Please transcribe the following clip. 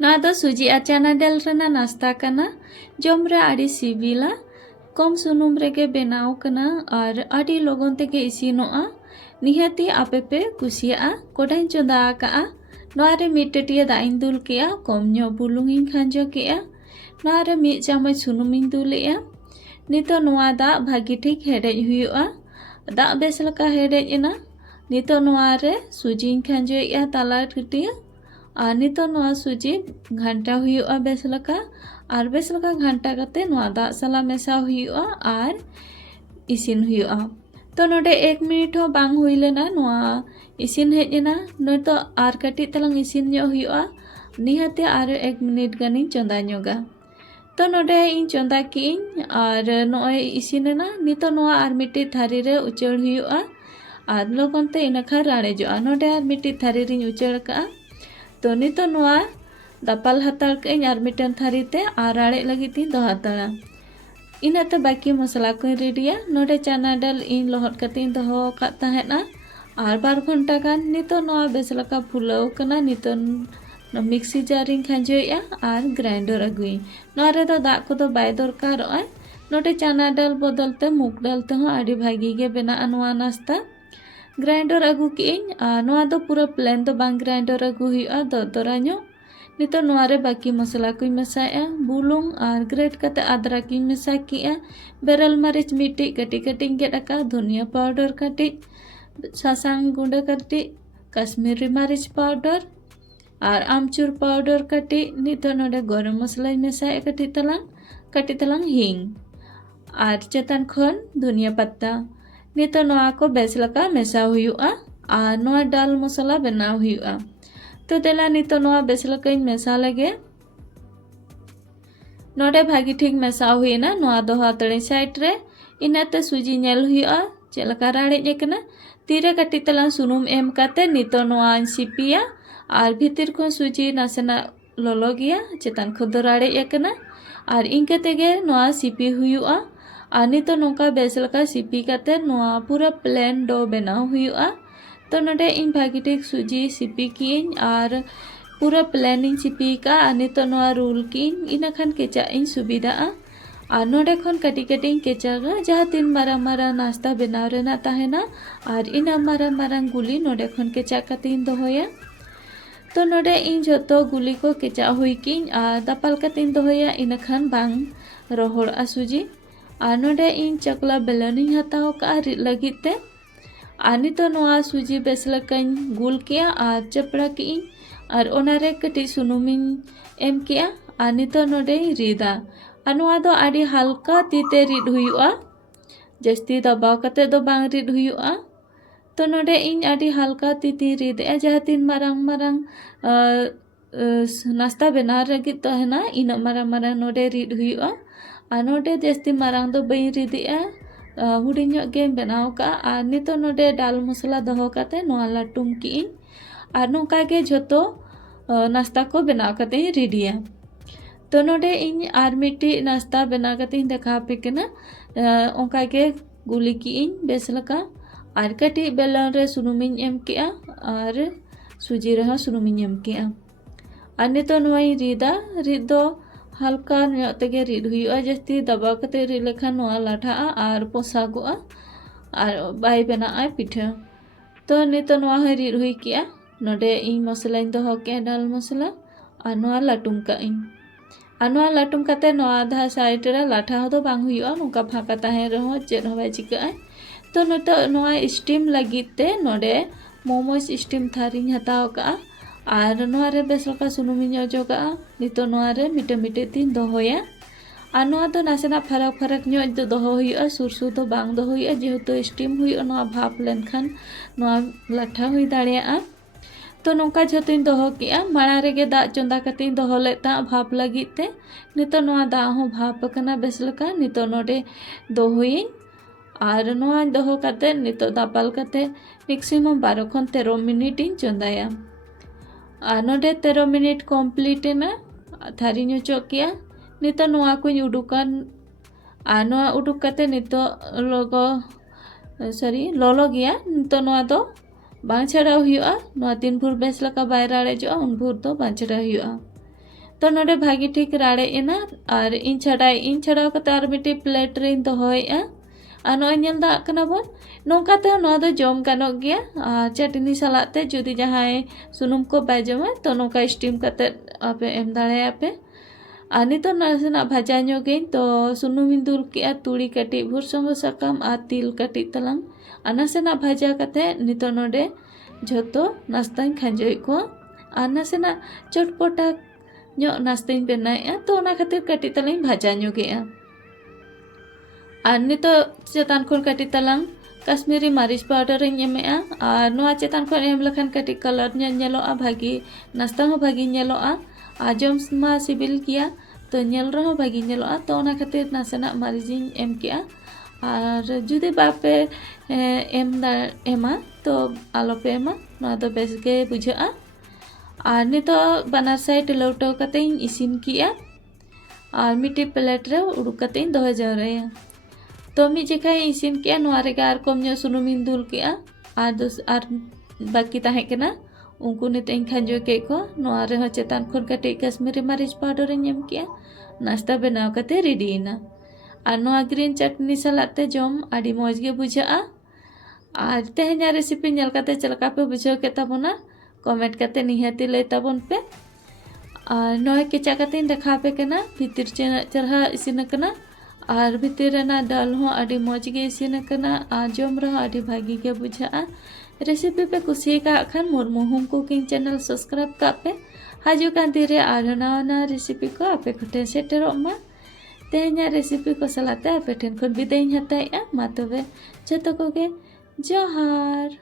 नवा दो सूजी आ चना दाल रेना नाश्ता कना जम रे आड़ी सिबिला कम सुनुम रेगे बनाव कना और आड़ी लोगन तेगे इसिनोआ निहाती आपे पे कुसिया कोडाइन चंदा आका नवा रे मिट टटिया दाइन दुल केया कम ᱧᱚᱜ बुलुंगिन खांजो केया नवा रे मिट चामच सुनुमिन दुलेया नितो नवा दा भागी ठीक हेडेज हुयुआ दा बेस लका हेडेज एना नितो नवा रे सूजी खांजोया ताला टटिया और नितो नवा सूजी घंटा हुयुआ बेस लका और बेस लका घंटा कते नवा दा सला मेसा हुयुआ और इसिन हुयुआ तो नोडे 1 मिनट हो बांग हुई लेना नवा इसिन हेजना न तो आर कटी तलंग इसिन ᱧᱚᱜ हुयुआ निहाते आर 1 मिनट गानी चंदा ᱧᱚᱜᱟ तो नोडे इन चंदा की और नोय इसिनेना नितो नवा आर मिट्टी थारी रे उचड़ हुयुआ और लोगनते इनखा राणेजोआ नोडे आर मिट्टी थारी रिन उचड़ का तो नितो नवा दापाल हतार कई आर मिटन थारी ते आर राणे लगी ती दो हताड़ा इनाते बाकी मसला को रेडिया नोडे चना दाल इन लोहट कते दो काता है ना और 12 घंटा गान नितो नवा बेसलका फुलाव कना नितो मिक्सी जारिंग खांजोया और ग्राइंडर अगुई नवा रे दो दा को दो बाय दरकार ओय नोडे चना दाल बदलते मूग दाल ते हो आडी भागी गे बेना नवा नाश्ता ग्राइंडर अगु की नवा दो पूरा प्लेन दो बांग ग्राइंडर अगु हुआ दो दराño नितो नवा रे बाकी मसला को मेसाया बुलुंग और ग्रेट कते आदरा की मेसा किया बेरल मरीच मिट्टी कटी कटी गेडका धनिया पाउडर कटी सासांग गुंडा कटी कश्मीरी मरीच पाउडर और आमचूर पाउडर कटी नितो नोडे गरम मसला मेसाया कटी तलांग हिंग और चेतन खन धनिया पत्ता नितो नवा को बेस लका मेसा हुयुआ और नवा दाल मसला बनाव हुयुआ तो देला नितो नवा बेस लका मेसा लगे नोडे भागी ठीक मेसा हुईना नवा दो हाथड़ी साइड रे इनाते सूजी नेल हुयुआ चेलका राड़े एकना तीरे कटी तला सुनुम एम काते नितो नवा सिपिया और भीतर को सूजी नासेना लोलो गया चेतन खुद राड़े एकना और इनके तेगे नवा सिपी हुयुआ और नितो नोका बेस लका सिपी काते नवा पूरा प्लेन डो बनाव हुयुआ तो नोडे इन भागी ठीक सूजी सिपी की और पूरा प्लेन इन सिपी का और नितो नवा रूल की इन खान केचा इन सुविधा और नोडे खन कटी कटी केचा जहाँ 3 मारा मारा नाश्ता बनाव रेना ताहेना और इन मारा मारा गुली नोडे खन केचा कतीन दोहोया तो नोडे इन जोतो गुली को केचा हुई की और दापाल कतीन दोहोया इन खान बांग रोहड़ सूजी और नोडे इन चकला बेलनी हताव का रिद लगी ते और नितो नवा सूजी बेस लकान गुल किया और चपड़ा की और ओनारे कटी सुनुमिन एम किया और नितो नोडे रिदा और नवा दो आड़ी हल्का तीते रिद हुयुआ जस्ती दबाव कते दो बांग रिद हुयुआ तो नोडे इन आड़ी हल्का तीती रिद ए जहाँ 3 मारंग मारंग नाश्ता बना रगी तो है ना इन मारंग मारंग नोडे रिद हुयुआ और नोडे जस्ती मारंग दो बई रिदिया हुडिᱧᱚᱜ गे बनाव का और नितो नोडे दाल मसला दहो काते नोआ लाटुम की और नोका गे झोतो नाश्ता को बनाव काते रेडिया तो नोडे इन आर मिट्टी नाश्ता बनाव काते देखा पे केना ओंका गे गुली की बेस लका और कटी बेलन रे सुनुमिन एम किया और सूजी रे सुनुमिन एम किया और नितो नोई रिदा रिद दो हल्का तेगे रिद हुआ जस्ती दबाव कते रिद लेखान नोआ लाठा और पोसागोआ और बाय बना पिठा तो नितो नोआ है रिद हुई किया नोडे इन मसला इन दो के दाल मसला और नोआ लाटुम का इन और नोआ लाटुम कते नोआ आधा साइड रे लाठा हो तो बांग हुआ नोका फाका ताहे रहो चेद हो बाय चिका तो नितो नोआ स्टीम लगीते नोडे मोमोस स्टीम थारी हताव का और नोआरे बेस लका सुनुमिन अजोगा नितो नोआरे मिटे मिटे तीन दोहोया और नोआ तो नासेना फरक फरक ᱧᱚᱜ दो दोहो हुयुआ सुरसु तो बांग दोहो हुयुआ जेहेतु स्टीम हुयुआ नोआ भाप लेनखान नोआ लाठा हुई दाड़ेया तो नोका झोतिन दोहो किया माड़ा रेगे दा चंदा कतिन दोहो लेता भाप लगी ते नितो नोआ दा हो भाप कना बेस लका नितो नोडे दोहोई और नोआ दोहो काते नितो दापाल काते मैक्सिमम 12 खन 13 मिनिट इन चंदाया और नोडे 13 मिनिट कम्प्लीट ना थारी ᱧᱚᱪᱚ किया नितो नोआ को उडुकान और नोआ उडुक काते नितो लोगो सॉरी लोलो गया नितो नोआ दो बांग छड़ा हुआ नोआ 3 भूर बेस लका बाय राड़े जो उन भूर दो बांग छड़ा हुआ तो नोडे भागी ठीक राड़े एना और इन छड़ाव कते और मिट्टी प्लेट रे दोहोएआ और नोय नेल दा कना बोन नोंका ते नो दो जम गानोग गया चटनी सलाते जुदी जहां सुनुम को बाय जमा तो नोंका स्टीम कते आपे एम दाड़े आपे और नितो नासेना भाजा ᱧᱚᱜ तो सुनुम इन दुल के तुड़ी कटी भुरसंग साकाम आ तिल कटी तलांग और नासेना भाजा कते नितो नोडे झोतो नास्ताñ खांजोय को और नासेना चटपटा ᱧᱚᱜ नास्ताñ बनाएआ तो ओना खातिर कटी तलांग भाजा ᱧᱚᱜᱮआ और नितो चेतान खन कटी तलांग कश्मीरी मरीच पाउडर एमेआ और नोआ चेतान खन एम लखन कटी कलर ñeloa भागी नास्ता हो भागी ñeloa और जम मा सिबिल किया तो ñel रहो भागी ñeloa तो ओना खातिर नासेना मरीजिन एम किया और जुदी बापे एमा तो आलोपे एमा नोआ दो बेस गे बुझाआ और नितो बानार साइड लौटो कते इसिन किया और मिट्टी प्लेट रे उडुक कते दोहे जवरेया तो मी जेखा इसिन किया नोआ रेगा आर कम ᱧᱚᱜ सुनुमिन दुल किया और बाकी ताहे केना उनको निते खांजो के को नोआ रे हो चेतान खन कटे कश्मीरी मरीच पाउडर एम किया नाश्ता बनाव कते रेडी ना और नोआ ग्रीन चटनी सलाते जम आडी मौज गे बुझाआ और तेहना रेसिपी नेल कते चलका पे बुझाव के ताबोना कमेंट कते निहाती लय ताबोन पे और नोए केचा कते देखा पे केना भितिर चरहा इसिन कना और भितर रेना दाल हो आडी मौज गे इसिन कना आ जम रहा आडी भागी गे बुझाआ रेसिपी पे कुसी का Khan Murmu home cooking channel subscribe का पे हाजू का धीरे और ना रेसिपी को आपे खुटे सेटेरो मा तेहना रेसिपी को सलाते आपे ठेन खन बिदाय हताया मा तबे जतो को गे जोहार।